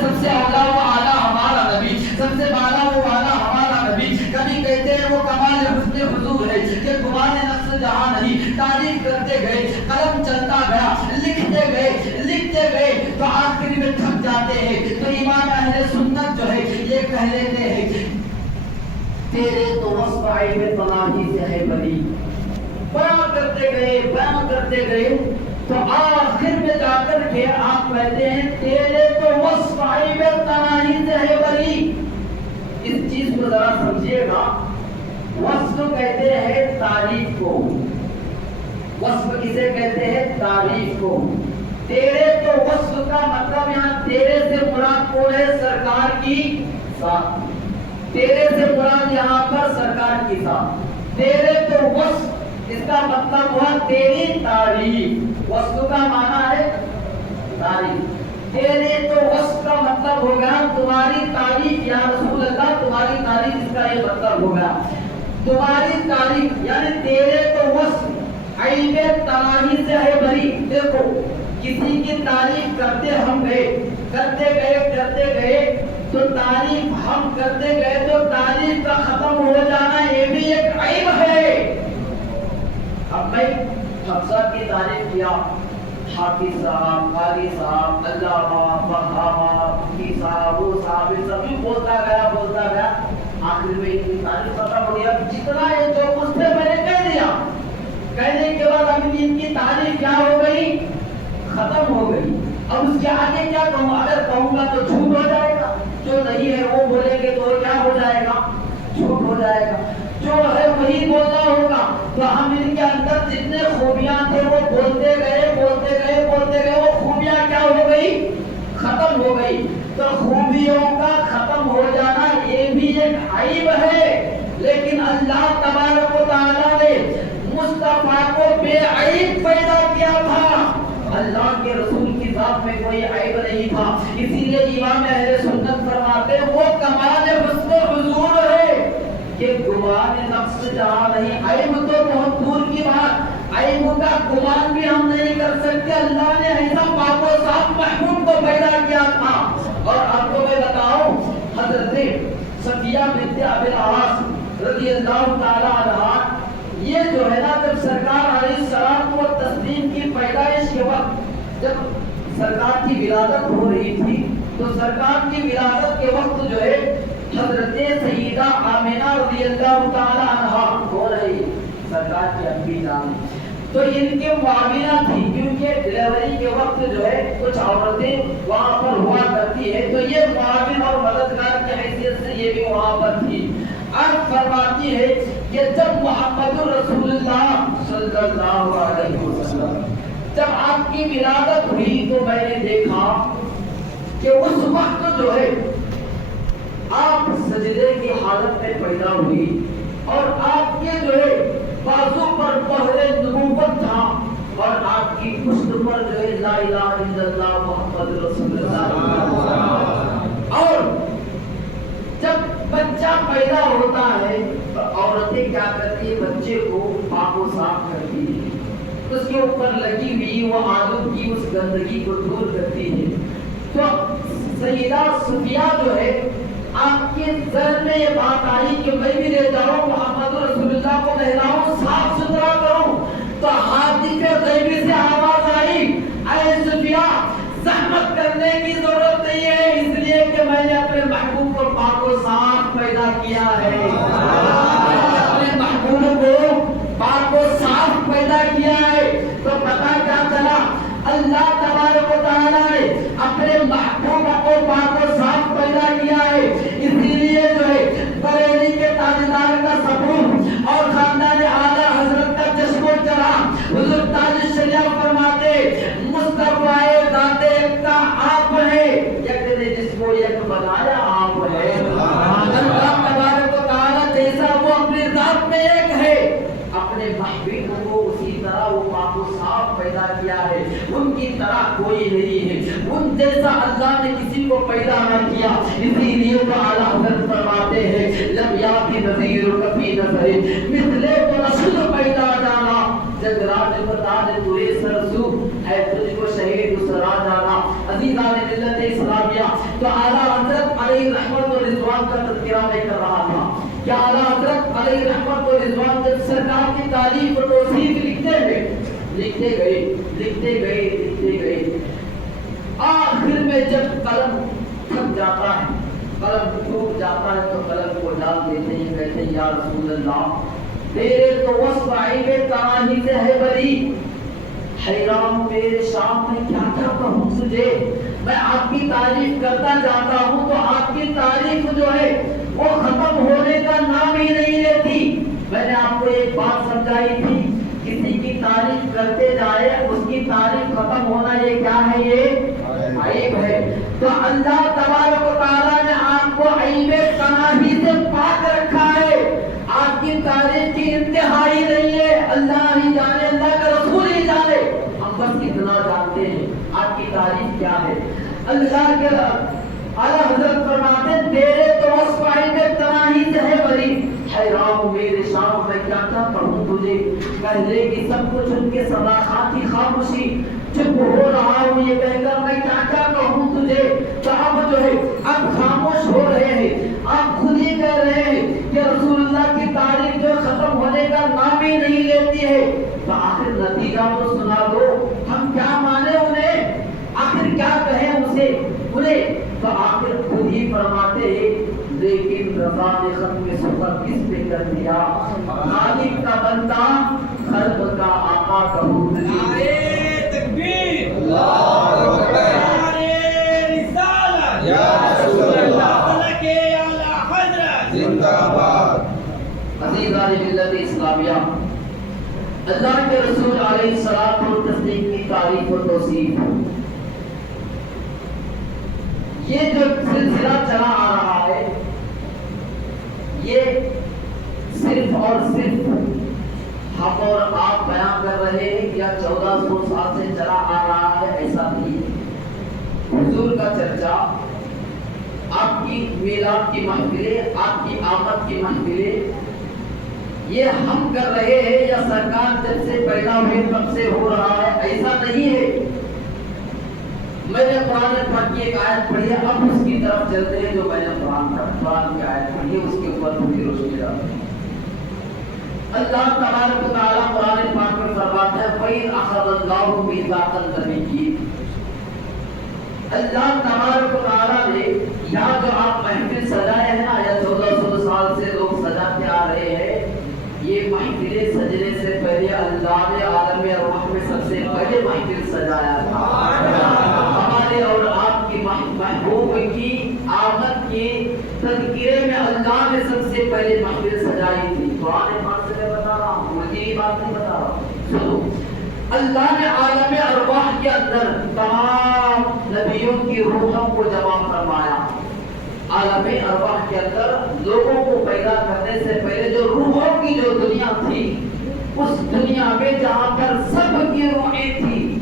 سب سے اعلیٰ و اعلیٰ ہمارا نبی، سب سے بالا و بالا ہمارا نبی. کبھی کہتے ہیں وہ کمال حسن حضور ہے کہ گمان نفس جہاں نہیں. تعریف کرتے گئے، قلم چلتا گیا، لکھتے گئے تو آخر میں تھک جاتے ہیں. تو امام اہل سنت جو ہے یہ کہہ لیتے ہیں تیرے تو وصف عیب پناہی سے ہے بری. بیان کرتے گئے تو آخر میں جا کر کے آپ کہتے ہیں تیرے تو وصف عیب پناہی سے ہے بری. اس چیز کو ذرا سمجھیے گا. وصف کہتے ہیں تعریف کو. وصف کسے کہتے ہیں؟ تعریف کو. تیرے تو وصف کا مطلب یہاں تیرے سے مراد کون ہے؟ سرکار کی ذات. تیرے سے مراد یہاں پر سرکار کی ذات. تیرے تو وصف اس کا مطلب ہوا تیری تعریف. وصف کا معنی ہے تعریف. تیرے تو وصف کا مطلب ہوگا تمہاری تعریف یا رسول اللہ. تمہاری تعریف اس کا یہ مطلب ہوگا تمہاری تعریف یعنی تیرے تو وصف عیب تناہی سے ہے بری. دیکھو کسی کی تعریف کرتے گئے تو تعریف ہم کرتے گئے تو تعریف کا ختم ہو جانا یہ بھی ایک عیب ہے. اب میں حفصہ کی تعریف کیا، حافظ صاحب، قاری صاحب، علامہ، فہامہ، مفتی صاحب، وہ صاحب سبھی بولتا گیا آخر میں ان کی تعریف ختم ہو گیا. جتنا ہے جو اس سے میں نے کہہ دیا، کہنے کے بعد اب ان کی تعریف کیا ہو گئی؟ ختم ہو گئی. اب اس کے آگے کیا کہوں؟ اگر کہوں گا تو جھوٹ ہو جائے گا. جو نہیں ہے وہ بولیں گے تو کیا ہو جائے گا؟ جھوٹ ہو جائے گا. جو ہے وہی بولنا ہوگا. تو ہم ان کے اندر جتنے خوبیاں تھے وہ بولتے گئے وہ خوبیاں کیا ہو گئی؟ ختم ہو گئی. تو خوبیوں کا ختم ہو جانا یہ بھی ایک عیب ہے. لیکن اللہ تبارک و تعالیٰ نے مصطفیٰ کو بے عیب پیدا کیا تھا. اللہ کے رسول کی ذات میں کوئی عیب نہیں تھا. اسی لیے امام اہل سنت فرماتے ہیں وہ کمال حسن حضور ہے کہ گمان نفس جہاں نہیں. عیب تو بہت دور کی بات، عیب کا گمان بھی ہم نہیں کر سکتے. اللہ نے ایسا پاک و صاف محبوب کو پیدا کیا تھا. اور آپ کو میں بتاؤں حضرت صفیہ بنت ابی العاص رضی اللہ تعالی عنہا یہ جو ہے نا جب سرکار علیہ السلام کو تسلیم کی پیدائش کے وقت جب سرکار کی ولادت ہو رہی تھی تو سرکار کی ولادت کے وقت جو ہے حضرت سیدہ آمنہ رضی اللہ تعالی عنہا ہو رہی سرکار کی امی جان تو ان کے معاونہ تھی کیونکہ ڈلیوری کے وقت جو ہے کچھ عورتیں وہاں پر ہوا کرتی ہے تو یہ معاون اور مددگار کی حیثیت سے یہ بھی وہاں پر تھی. عرض فرماتی ہے کہ جب محمد رسول اللہ صلی اللہ علیہ وسلم جب آپ کی ولادت ہوئی تو میں نے دیکھا کہ اس وقت جو ہے آپ سجدے کی حالت میں پیدا ہوئی اور آپ کے جو ہے بازو پر پہرے نبوت تھا اور آپ کی پشت پر جو ہے لا الہ الا اللہ محمد رسول اللہ. اور جب بچہ پیدا ہوتا ہے تو عورتیں کیا کرتی ہیں؟ بچے کو پاک و صاف کرتی ہیں، اس کے اوپر لگی ہوئی وہ آلودگی اس گندگی کو دور کرتی ہے. تو سیدہ صفیہ جو ہے آپ کے ذہن میں یہ بات آئی کہ میں بھی لے جاؤں محمد رسول اللہ کو نہلاؤں صاف ستھرا کروں. تو حادثے غیبی سے آواز آئی اے صفیہ زحمت کرنے کی ضرورت نہیں ہے اس لیے کہ میں نے اپنے محبوب کو پاک و صاف پیدا کیا ہے. اپنے محبوب کو پاک و صاف پیدا کیا ہے. تو پتہ کیا چلا؟ اللہ تبارک و تعالیٰ نے اپنے محبوب کو پاک و صاف پیدا کیا ہے. اسی لیے جو ہے بریلی کے تاجدار کا ثبوت اور خاندان اعلیٰ حضرت کا چشم و چراغ حضور تاج شریعت فرماتے مصطفیٰ ذات یکتا آپ ہے، یک نے جس کو یک بنایا آپ ہے. اللہ تبارک و تعالیٰ جیسا وہ اپنی ذات میں ایک ہے اپنے محبوب کو اسی طرح وہ پاک و صاف پیدا کیا ہے. ان کی طرح کوئی نہیں ہے، ان جیسا اللہ نے کسی کو پیدا نہ کیا. اسی لیے تو اعلیٰ حضرت فرماتے ہیں لم یاتی نظیر کفی نظر مثلے تو رسول پیدا جانا جگ راج بتا دے پورے سرسو ہے تجھ کو شہید اسرا جانا. عزیزان ملت اسلامی اسلامیہ تو اعلیٰ حضرت علیہ رحمت و رضوان کا تذکرہ میں کر رہا تھا کہ اعلیٰ حضرت علیہ رحمت و رضوان جب سرکار کی تعریف و توصیف لکھتے گئے آخر میں جب قلم تھک جاتا ہے قلم ٹوٹ جاتا ہے تو قلم کو ڈال دیتے ہیں کہتے ہیں یا رسول اللہ تیرے تو وصف عیب تناہی سے ہے بری حیران میرے شام میں کیا کیا کہوں تجھے میں آپ کی تعریف کرتا جاتا ہوں تو آپ کی تعریف جو ہے وہ ختم ہونے کا نام ہی نہیں لیتی میں نے آپ کو ایک بات سمجھائی تھی کسی کی تعریف کرتے جائے اس کی تعریف ختم ہونا یہ کیا ہے یہ عیب ہے تو اللہ تبارک و تعالیٰ نے آپ کو عیب تناہی سے پاک رکھا ہے آپ کی تعریف کی انتہا ہی نہیں ہے اللہ ہی جانے اللہ کا رسول ہی جانے ہم بس اتنا جانتے ہیں آپ کی تعریف کیا ہے اللہ کے اعلیٰ حضرت فرماتے تیرے تو وصف عیب تناہی سے ہے بری حیران میرے شام میں کیا کیا پڑھوں تجھے پہلے کی سب کچھ ان کے صداقات کی خاموشی چپ ہو رہا ہوں یہ کہہ کر میں کیا کیا کہوں تجھے تو اب جو ہے اب خاموش ہو رہے ہیں آپ خود ہی کہہ رہے ہیں کہ رسول اللہ کی تعریف جو ختم ہونے کا نام ہی نہیں لیتی ہے تو آخر نتیجہ تو سنا دو ہم کیا مانے انہیں آخر کیا کہیں انہیں تو آخر خود ہی فرماتے ہیں لیکن رضا نے ختم سفر کس پہ کر دیا خالق کا بندہ قلب کا آقا کہوں نعرے تکبیر اللہ اکبر نعرے رسالت یا رسول اللہ صدق اعلی حضرت زندہ باد عزیزان ملت اسلامیہ اللہ کے رسول علیہ الصلوۃ والتسلیم کی تعریف و توصیف یہ جو سلسلہ چلا آ رہا ہے یہ صرف اور صرف ہم اور آپ بیان کر رہے ہیں یا 1400 سال سے چلا آ رہا ہے ایسا نہیں ہے حضور کا چرچا آپ کی میلاد کی محفلیں آپ کی آمد کی محفلیں یہ ہم کر رہے ہیں یا سرکار جب سے پیدا ہوئے تب سے ہو رہا ہے ایسا نہیں ہے میں نے قرآن پاک کی ایک آیت پڑھی ہے اب اس کی طرف چلتے ہیں جو میں نے قرآن کی آیت پڑھی ہے اس کے اوپر تھوڑی روشنی ڈالتے ہیں اللہ تبارک و تعالیٰ قرآن پاک میں فرماتا ہے وَإِذْ أَخَذَ اللَّهُ مِيثَاقَ النَّبِيِّينَ اللہ تبارک و تعالیٰ نے یا جو آپ محفل سجائے ہیں نا یا 1400 سال سے لوگ سجاتے آ رہے ہیں یہ محفلیں سجنے سے پہلے اللہ نے عالم ارواح میں سب سے پہلے محفل سجایا تھا ہمارے اور آپ کی محبوب کی آمد کے تذکرے میں اللہ نے سب سے پہلے محفل سجائی تھی قرآن پاک سے میں بتا رہا ہوں مجھے بات نہیں بتا رہا ہوں سنو اللہ نے عالم ارواح کے اندر تمام نبیوں کی روحوں کو جمع فرمایا عالم ارواح کے اندر لوگوں کو پیدا کرنے سے پہلے جو روحوں کی جو دنیا تھی اس دنیا میں جہاں پر سب کی روحیں تھی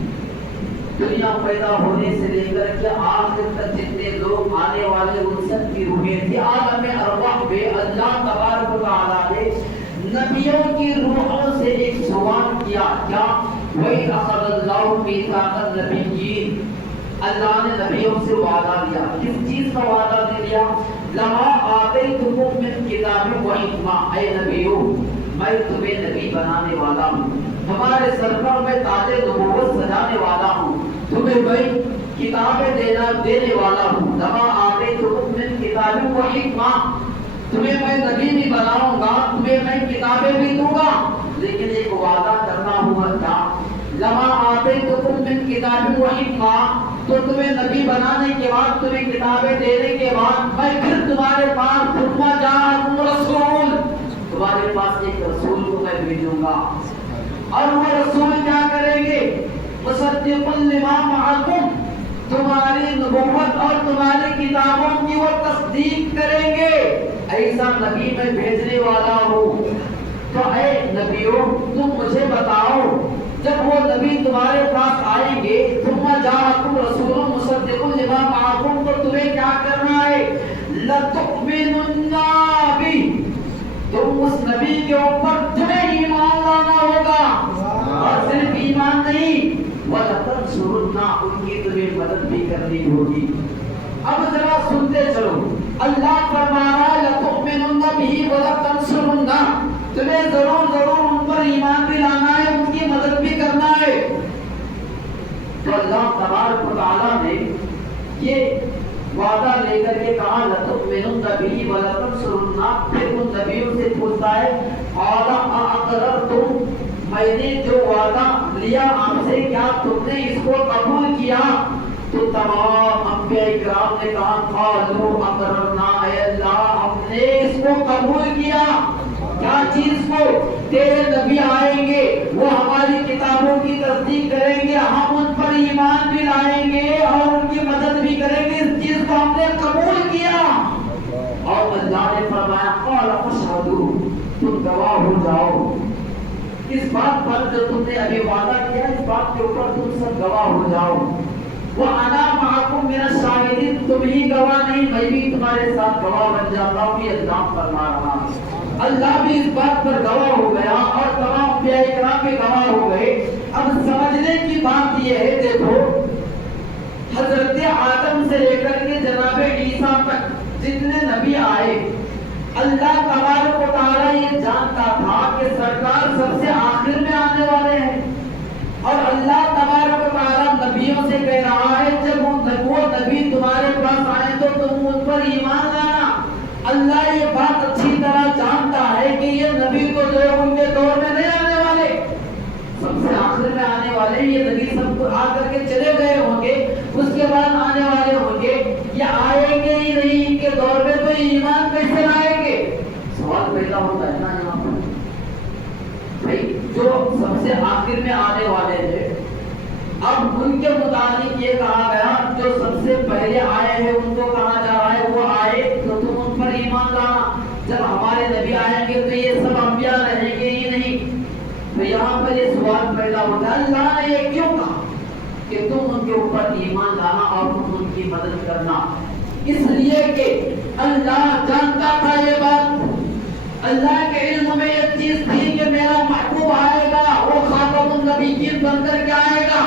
دنیا پیدا ہونے سے لے کر کے آخر تک جتنے لوگ آنے والے ان سب کی روحیں تھی عالم ارواح میں اللہ تبارک و تعالیٰ نے نبیوں کی روحوں سے ایک سوال کیا کیا وَإِذْ أَخَذَ اللَّهُ مِيثَاقَ النَّبِيِّينَ اللہ نے نبیوں سے وعدہ لیا کس چیز کا وعدہ دیا لَمَا آتَيْتُكُم مِّن كِتَابٍ وَحِكْمَةٍ اے نبیوں میں تمہیں نبی بنانے والا ہوں تمہارے سر پر میں تاج نبوت سجانے والا ہوں تمہیں میں کتابیں دینے والا ہوں لَمَا آتَيْتُكُم مِّن كِتَابٍ وَحِكْمَةٍ تمہیں میں نبی بھی بناؤں گا تمہیں میں کتابیں بھی دوں گا لیکن ایک وعدہ کرنا ہوا تھا لما آتیتکم من کتاب و حکمہ تو تمہیں نبی بنانے کے بعد تمہیں کتابیں دینے کے بعد میں پھر تمہارے پاس ثم جاءکم رسول تمہارے پاس ایک رسول کو میں بھیجوں گا اور وہ رسول کیا کریں گے مصدق لما معکم تمہاری نبوت اور تمہاری کتابوں کی وہ تصدیق کریں گے ایسا نبی میں بھیجنے والا ہوں تو اے نبیوں تم مجھے بتاؤ جب وہ نبی تمہارے پاس آئیں گے ثم جاءکم رسول مصدق لما معکم تو تمہیں کیا کرنا ہے لتؤمنن بہ تم اس نبی کے اوپر تمہیں ایمان لانا ہوگا اور صرف ایمان نہیں وَلَتَنْصُرُنَّ ان کی تمہیں مدد بھی کرنی ہوگی اب ذرا سنتے چلو، اللہ فرما رہا ہے لَتُؤْمِنُنَّ بِهِ وَلَتَنْصُرُنَّهُ، تمہیں ضرور ضرور ان پر ایمان بھی لانا ہے، ان کی مدد بھی کرنا ہے۔ تو اللہ تبارک و تعالیٰ نے یہ وعدہ لے کر کے کہا لَتُؤْمِنُنَّ بِهِ وَلَتَنْصُرُنَّهُ، پھر ان نبیوں سے پوچھتا ہے قَالَ أَأَقْرَرْتُمْ، میں نے جو وعدہ لیا آپ سے کیا تم نے اس کو قبول کیا؟ تو تمام انبیاء کرام نے کہا قالوا اقررنا، اے اللہ ہم نے اس کو قبول کیا۔ کیا چیز کو؟ تیرے نبی آئیں گے، وہ ہماری کتابوں کی تصدیق کریں گے، ہم ان پر ایمان بھی لائیں گے اور ان کی مدد بھی کریں گے، اس چیز کو ہم نے قبول کیا۔ اور اللہ نے فرمایا قال فاشهدوا، تم گواہ ہو جاؤ اس بات پر جو تم نے ابھی وعدہ کیا، اس بات کے اوپر تم سب گواہ ہو جاؤ۔ وَأَنَا مَعَكُمْ مِنَ الشَّاهِدِينَ، تم ہی گواہ نہیں میں بھی تمہارے ساتھ گواہ بن جاتا ہوں، یہ اللہ فرما رہا ہے۔ اللہ بھی اس بات پر گواہ ہو گیا اور تمام انبیاء کرام بھی گواہ ہو گئے۔ اب سمجھنے کی بات یہ ہے، دیکھو حضرت آدم سے لے کر کے جناب عیسیٰ تک جتنے نبی آئے، اللہ تبارک و تعالیٰ یہ جانتا تھا کہ سرکار سب سے آخر میں آنے والے ہیں، اور اللہ تبارک و تعالیٰ نبیوں سے کہہ رہا ہے جب وہ نبی تمہارے پاس آئے تو تم ان پر ایمان لانا۔ اللہ یہ بات اچھی طرح جانتا ہے کہ یہ نبی تو جو ان کے دور میں نہیں آنے والے، سب سے آخر میں آنے والے، یہ نبی سب کو آ کر کے چلے گئے ہوں گے، اس کے بعد آنے والے ہوں گے، یہ آئیں گے ہی نہیں ان کے دور میں، تو ایمان کیسے لائیں گے؟ سوال پیدا ہوتا ہے نا یہاں پر بھائی، جو سب سے آخر میں آنے والے ہیں، اب ان کے متعلق یہ کہا گیا جو سب سے پہلے آئے ہیں ان کو کہا جا رہا ہے وہ آئے تو تم ان پر ایمان لانا، جب ہمارے نبی آئیں گے تو یہ سب انبیاء رہیں گے ہی نہیں۔ تو یہاں پر یہ سوال پیدا ہوتا ہے اللہ نے یہ کیوں کہا کہ تم ان کے اوپر ایمان لانا اور تم ان کی مدد کرنا؟ اس لیے کہ اللہ جانتا تھا یہ بات، اللہ کے علم میں یہ چیز تھی کہ میرا محبوب آئے گا، وہ خاتم النبیین بن کر کے آئے گا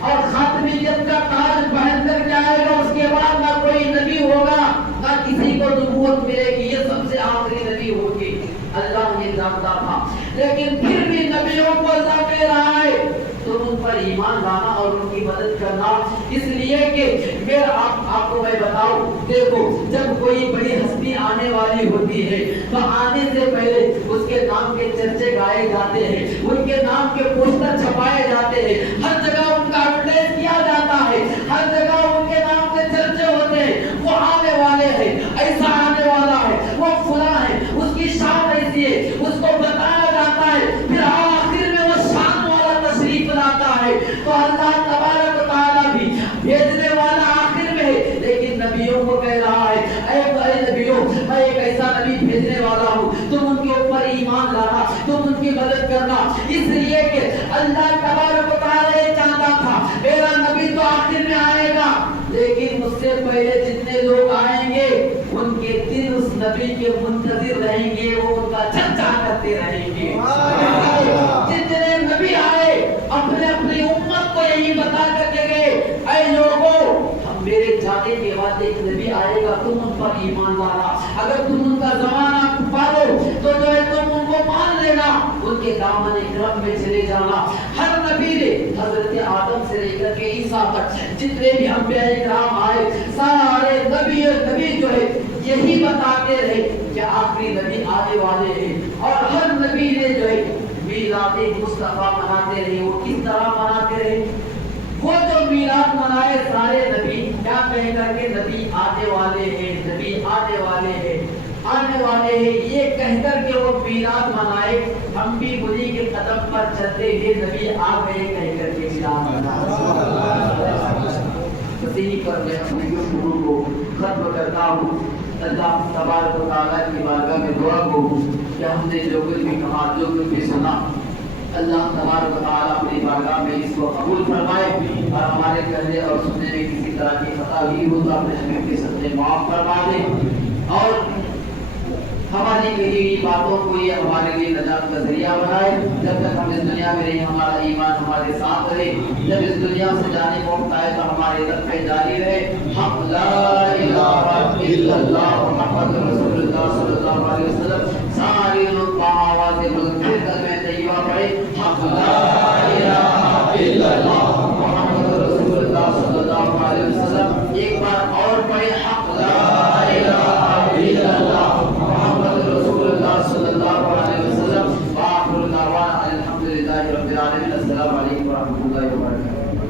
اور خاتمیت کا تاج پہن کر کے آئے گا، اس کے بعد نہ کوئی نبی ہوگا نہ کسی کو نبوت ملے گی، یہ سب سے آخری نبی ہوگی۔ اللہ یہ جانتا تھا، لیکن پھر بھی نبیوں کو اللہ کہہ رہا ہے تم ان پر ایمان لانا اور ان کی مدد کرنا، اس لیے کہ میرا آپ کو میں بتاؤں، دیکھو جب کوئی بڑی ہستی آنے والی ہوتی ہے تو آنے سے پہلے اس کے نام کے چرچے گائے جاتے ہیں، ان کے نام کے پوسٹر چھپائے جاتے ہیں، ہر جگہ ان کا ایڈورٹائز کیا جاتا ہے، ہر جگہ ان کے نام سے چرچے ہوتے ہیں، وہ آنے والے ہیں، ایسا آنے والا ہے، وہ فلاں ہے، اس کی شان ایسی ہے، اس کو بتایا جاتا ہے، پھر آخر میں وہ شان والا تشریف لاتا ہے۔ تو اللہ تبارک و تعالیٰ بھی بھیجنے والا آخر میں ہے، لیکن نبیوں کو کہہ رہا ہے اے نبیوں میں ایک ایسا نبی بھیجنے والا ہوں، تم ان کے اوپر ایمان لانا، تم ان کی مدد کرنا، اس لیے کہ اللہ تبارک و تعالیٰ یہ چاہتا تھا میرا نبی تو آخر میں آئے گا، لیکن اس سے پہلے جتنے لوگ آئیں گے ان کے دل اس نبی کے منتظر رہیں گے، وہ ان کا چرچا کرتے رہیں گے۔ جتنے نبی آئے اپنے اپنی امت کو یہی بتا کر کے گئے اے لوگوں میرے جانے کے بعد ایک نبی آئے گا، تم ان پر ایمان لانا، اگر تم ان کا زمانہ پالو تو جو ہے تم ان کو مان لینا، ان کے دامن کرم میں چلے جانا۔ ہر نبی نے حضرت آدم سے لے کر کے عیسیٰ تک جتنے بھی انبیاء کرام آئے، سارے نبی جو ہے یہی بتاتے رہے کہ آخری نبی آنے والے ہیں، اور ہر نبی نے جو ہے میلاد مصطفیٰ مناتے رہے۔ وہ کس طرح مناتے رہے؟ وہ جو میلاد منائے سارے نبی کیا کہہ کر کے نبی آنے والے ہیں، نبی آنے والے ہیں، آنے والے ہیں، یہ کہہ کر کے وہ میلاد منائے۔ ہم بھی انہی کے قدم پر چلتے ہوئے نبی آ گئے کہہ کر کے میلاد منائے۔ اسی پر میں اپنی گفتگو کو ختم کرتا ہوں۔ اللہ تبارک و تعالیٰ کی بارگاہ میں دعا کو کہ ہم نے جو کچھ بھی کہا، جو کچھ بھی سنا، اللہ تبارک و تعالیٰ اپنی بارگاہ میں اس کو قبول فرمائے، اور ہمارے کہنے اور سننے میں کسی طرح کی خطا بھی ہو تو اپنے حبیب کے صدقے معاف فرما دے، اور ہماری کہی ہوئی باتوں کو یہ ہمارے لیے نجات کا ذریعہ بنائے. جب تک ہم اس دنیا میں رہیں ہمارا ایمان ہمارے ساتھ رہے. جب اس دنیا سے جانے کو وقت آئے تو ہمارے رب پہ جاری رہے. حق لا الہ الا اللہ محمد رسول اللہ صلی اللہ علیہ وسلم. ساری لوگ آواز بلند کر میں طیبہ پڑھے. حق لا